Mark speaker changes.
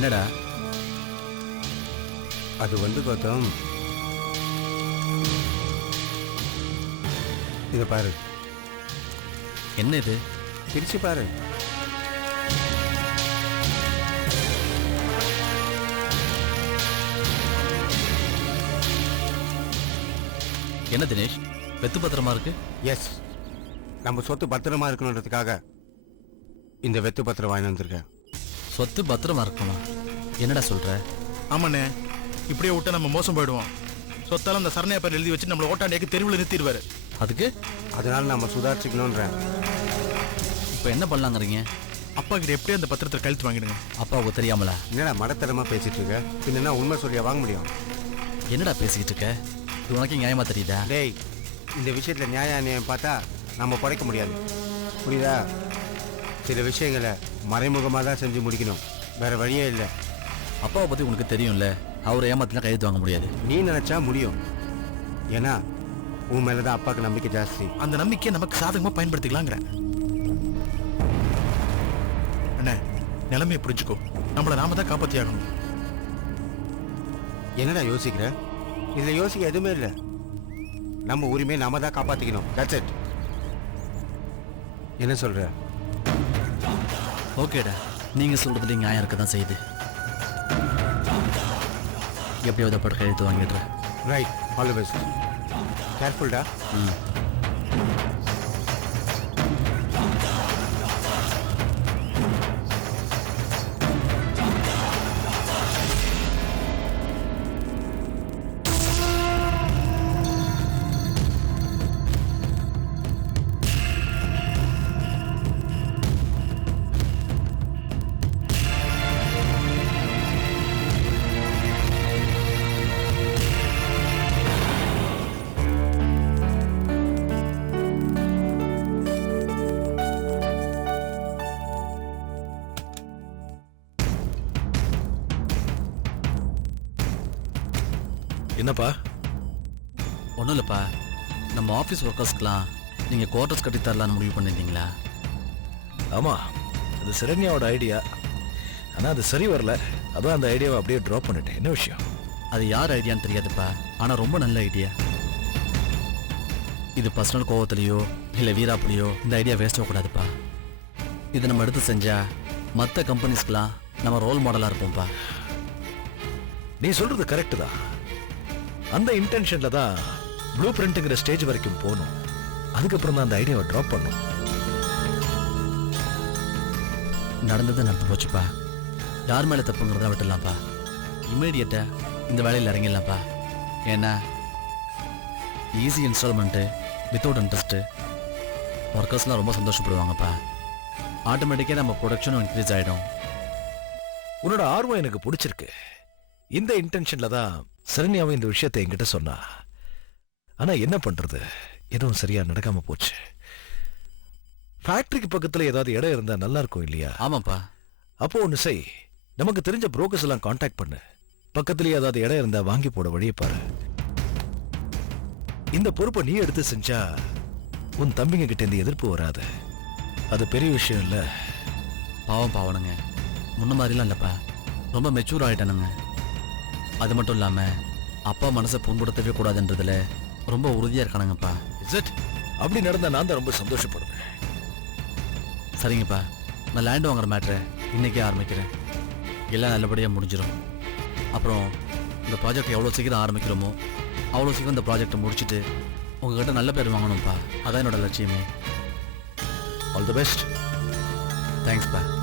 Speaker 1: என்னடா?
Speaker 2: அது வந்து கௌதம், இதை பாரு.
Speaker 1: என்ன இது?
Speaker 2: பிரிச்சு பாரு.
Speaker 1: என்ன தினேஷ், வெத்து பத்திரமா இருக்கு?
Speaker 2: எஸ், நம்ம சொத்து பத்திரமா இருக்கணுன்றதுக்காக இந்த வெத்து பத்திரம் வாங்கி வந்திருக்கேன்.
Speaker 1: சொத்து பத்திரமா இருக்கணுமா? என்னடா சொல்ற?
Speaker 3: ஆமாண்ணே, இப்படியே விட்டா நம்ம மோசம் போயிடுவோம். சொத்தாலும் அந்த சரணையா பேர் எழுதி வச்சு நம்மளை ஓட்டாண்டியாக்கு தெருவில் நிறுத்திடுவாரு.
Speaker 1: அதுக்கு
Speaker 2: அதனால நம்ம சுதாரிச்சுக்கணுன்றேன்.
Speaker 1: இப்போ என்ன பண்ணலாங்கிறீங்க?
Speaker 3: அப்பா கிட்ட எப்படியே அந்த பத்திரத்தை கழுத்து வாங்கிடுங்க.
Speaker 1: அப்பாவுக்கு தெரியாமலா?
Speaker 2: என்னடா மடத்தரமா பேசிட்டு இருக்க? பின்னா உண்மை சொல்லியா வாங்க முடியும்?
Speaker 1: என்னடா பேசிக்கிட்டு இருக்க? இது உனக்கு நியாயமா தெரியுதா?
Speaker 2: டேய், இந்த விஷயத்துல நியாய அநியாயம் பார்த்தா நம்ம படைக்க முடியாது, புரியுதா? சில விஷயங்களை மறைமுகமாக தான் செஞ்சு முடிக்கணும், வேற வழியே இல்லை.
Speaker 1: அப்பாவை பத்தி உனக்கு தெரியும்ல, அவர் ஏமாத்தினா கையெழுத்து வாங்க முடியாது.
Speaker 2: நீ நினைச்சா முடியும், ஏன்னா உன் மேலதான் அப்பாவுக்கு நம்பிக்கை ஜாஸ்தி.
Speaker 3: அந்த நம்பிக்கையை நமக்கு சாதகமா பயன்படுத்திக்கலாங்கிற. அண்ணே, நிலைமையை புரிஞ்சுக்கோ, நம்மளை நாம தான் காப்பாத்தி ஆகணும்.
Speaker 2: என்னடா யோசிக்கிற? இதுல யோசிக்க எதுவுமே இல்லை. நம்ம உரிமையை நாம தான் காப்பாத்திக்கணும். That's it. என்ன சொல்ற?
Speaker 1: ஓகேடா, நீங்க சொல்றதுல நியாயம் இருக்க தான் செய்யுது. எப்படியாவது பட கையெழுத்து வாங்கிடுறேன்.
Speaker 2: Right, all the best. கேர்ஃபுல்டா.
Speaker 3: என்னப்பா?
Speaker 1: ஒன்றும் இல்லைப்பா, நம்ம ஆஃபீஸ் ஒர்க்கர்ஸ்க்கெலாம் நீங்கள் குவார்ட்டர்ஸ் கட்டி தரலான்னு முடிவு பண்ணியிருந்தீங்களா?
Speaker 4: ஆமாம், அது சரண்யாவோட ஐடியா. ஆனால் அது சரி வரல, அதான் அந்த ஐடியாவை அப்படியே ட்ராப் பண்ணிட்டேன். என்ன விஷயம்?
Speaker 1: அது யார் ஐடியான்னு தெரியாதுப்பா, ஆனால் ரொம்ப நல்ல ஐடியா. இது பர்சனல் கோவத்துலையோ இல்லை வீராப்புலையோ இந்த ஐடியா வேஸ்ட் ஆகக்கூடாதுப்பா. இதை நம்ம எடுத்து செஞ்சால் மற்ற கம்பெனிஸ்க்கெலாம் நம்ம ரோல் மாடலாக இருப்போம்ப்பா.
Speaker 4: நீ சொல்கிறது கரெக்டு தான். அந்த இன்டென்ஷனில் தான் ப்ளூ பிரிண்ட்டுங்கிற ஸ்டேஜ் வரைக்கும் போகணும். அதுக்கப்புறம் தான் அந்த ஐடியாவை ட்ராப் பண்ணும்.
Speaker 1: நடந்தது நடந்து போச்சுப்பா, யார் மேலே தப்புங்கிறத விட்டுடலாம்ப்பா. இம்மீடியட்டாக இந்த வேலையில் இறங்கிடலாம்ப்பா. ஏன்னா ஈஸி இன்ஸ்டால்மெண்ட்டு வித்தவுட் இன்ட்ரெஸ்ட்டு, ஒர்க்கர்ஸ்லாம் ரொம்ப சந்தோஷப்படுவாங்கப்பா. ஆட்டோமேட்டிக்காக நம்ம ப்ரொடக்ஷனும் இன்க்ரீஸ் ஆகிடும்.
Speaker 4: உன்னோட ஆர்வம் எனக்கு பிடிச்சிருக்கு. இந்த இன்டென்ஷனில் தான் சரண்யாவை இந்த விஷயத்தை என்கிட்ட சொன்னா. ஆனால் என்ன பண்ணுறது, எதுவும் சரியாக நடக்காமல் போச்சு. ஃபேக்ட்ரிக்கு பக்கத்தில் ஏதாவது இடம் இருந்தால் நல்லா இருக்கும் இல்லையா?
Speaker 1: ஆமாப்பா.
Speaker 4: அப்போ ஒன்று செய், நமக்கு தெரிஞ்ச புரோக்கர்ஸ் எல்லாம் காண்டாக்ட் பண்ணு. பக்கத்துலேயே ஏதாவது இடம் இருந்தால் வாங்கி போட வழியை பாரு. இந்த பொறுப்பை நீ எடுத்து செஞ்சா உன் தம்பிங்க கிட்ட இந்த எதிர்ப்பு வராது. அது பெரிய விஷயம் இல்லை.
Speaker 1: பாவம் பாவனுங்க, முன்ன மாதிரிலாம் இல்லைப்பா, ரொம்ப மெச்சூர் ஆகிட்டானுங்க. அது மட்டும் இல்லாமல் அப்பா மனசை புண்படுத்தவே கூடாதுன்றதுல ரொம்ப உறுதியாக இருக்கானுங்கப்பா.
Speaker 4: அப்படி நடந்தால் நான் தான் ரொம்ப சந்தோஷப்படுவேன்.
Speaker 1: சரிங்கப்பா, நான் லேண்ட் வாங்குற மேட்ரை இன்றைக்கே ஆரம்பிக்கிறேன். எல்லாம் நல்லபடியாக முடிஞ்சிடும். அப்புறம் இந்த ப்ராஜெக்ட் எவ்வளோ சீக்கிரம் ஆரம்பிக்கிறோமோ அவ்வளோ சீக்கிரம் இந்த ப்ராஜெக்டை முடிச்சுட்டு உங்கள்கிட்ட நல்ல பேர் வாங்கணும்ப்பா. அதான் என்னோட லட்சியமே.
Speaker 4: All the best.
Speaker 1: தேங்க்ஸ்ப்பா.